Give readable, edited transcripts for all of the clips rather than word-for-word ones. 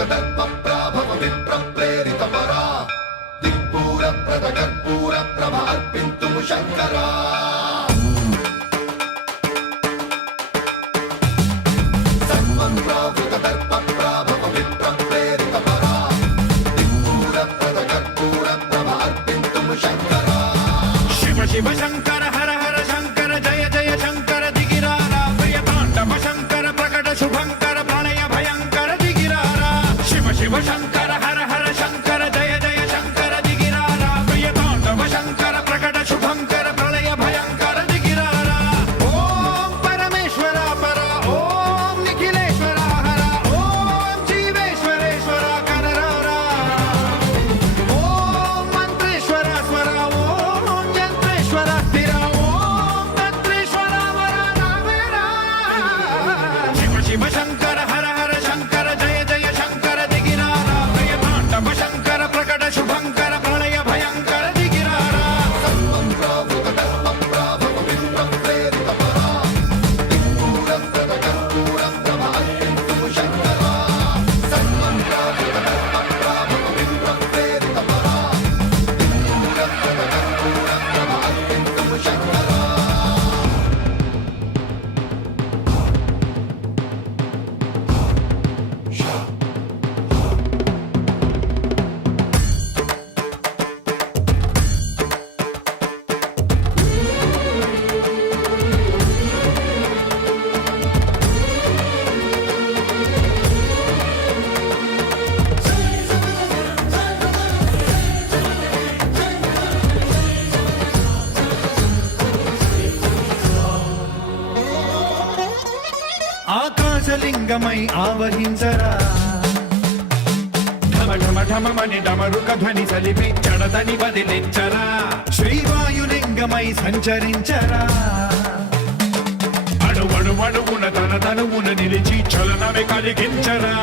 దర్పప్రాభవ విప్రప్రేరితపరా దిక్పూర ప్రద కర్పూర ప్రభ అర్పింతుము శంకరా సర్వప్రావృత దర్పప్రాభవ విప్రప్రేరితపరా దిక్పూర ప్రద కర్పూర ప్రభ అర్పింతుము శంకరా శివ శివ శంకర హర హర శంకర జయ జయ శంకర దిగిరారా ప్రియ తాండవ శంకర ప్రకట శుభంకర ప్రళయ భయంకర దిగిరారా శివ శివ శంకర హర హర శంకర జయ జయ శంకర దిగిరారా ప్రియ తాండవ శంకర ప్రకట శుభంకర ప్రళయ భయంకర దిగిరారా ఓం పరమేశ్వర పర ఓం నిఖిలేశ్వర హర ఓం జీవేశ్వరేశ్వర కరరారా ఓం మంత్రేశ్వర స్వర ఓం యంత్రేశ్వర స్థిర ఓం తంత్రేశ్వర వర నావేరా శివ శివ శంకర హర హర శంకర జయ జయ శంకర దిగిరారా ప్రియ తాండవ శంకర ప్రకట శుభంకర ప్రళయ భయంకర దిగిరారా సర్వప్రావృత దర్పప్రాభవ విప్రప్రేరితపరా దిక్పూర ప్రద కర్పూర ప్రభ అర్పింతుము శంకరా సర్వప్రావృత దర్పప్రాభవ విప్రప్రేరితపరా దిక్పూర ప్రద కర్పూర ప్రభ అర్పింతుము శంకరా ఆకాశలింగమై ఆవహించరా ఢమ ఢమ ఢమమని డమరుక ధ్వని సలిపి జడదని వదిలించరా శ్రీవాయులింగమై సంచరించరా అణువణువున తన తనువున నిలిచి చలనమే కలిగించరా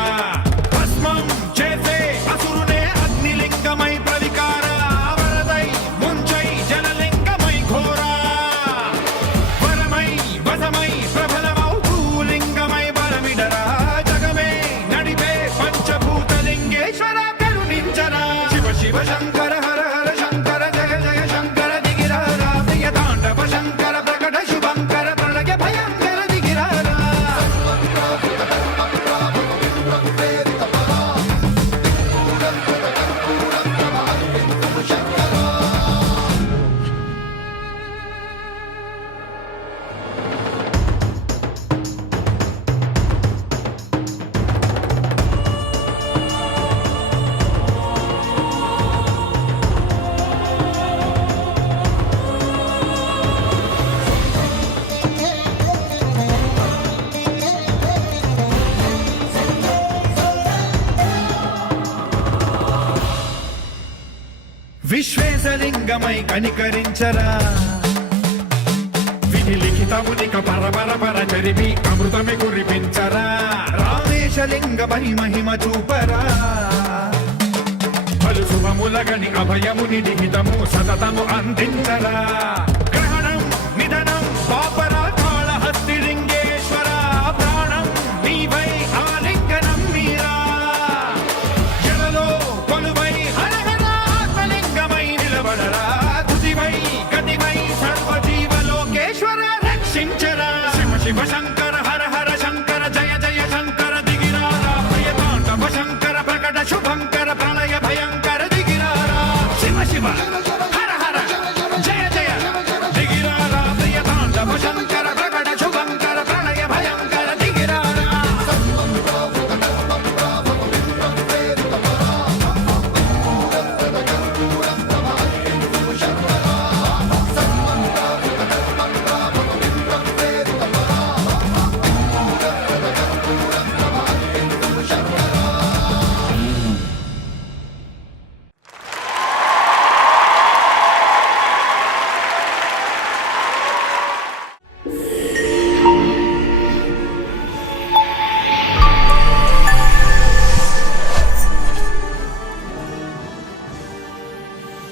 భస్మం చేసే అసురునే అగ్నిలింగమై ప్రవికార వరదై ముంచై జలలింగమై ఘోరా వరమై వసమై ప్రబలమౌ భూలింగమై బలమిడరా జగమే నడిపే పంచభూతలింగేశ్వర కరుణించరా శివ శివ శంకర హర హర శంకర జయ జయ శంకర దిగిరారా ప్రియ తాండవ శంకర ప్రకట శుభంకర ప్రళయ భయంకర దిగిరారా సర్వప్రావృత దర్పప్రాభవ విప్రప్రేరితపరా దిక్పూర ప్రద కర్పూర ప్రభ అర్పింతుము శంకరా విశ్వేశలింగమై కనికరించరా విధి లిఖితమునిక పరపర చరివి అమృతమి కురిపించరా రామేశలింగమై మహిమ చూపరా పలు శుభములగని అభయముని నిహితము సతతము అందించరా గ్రహణం నిధనం పాపర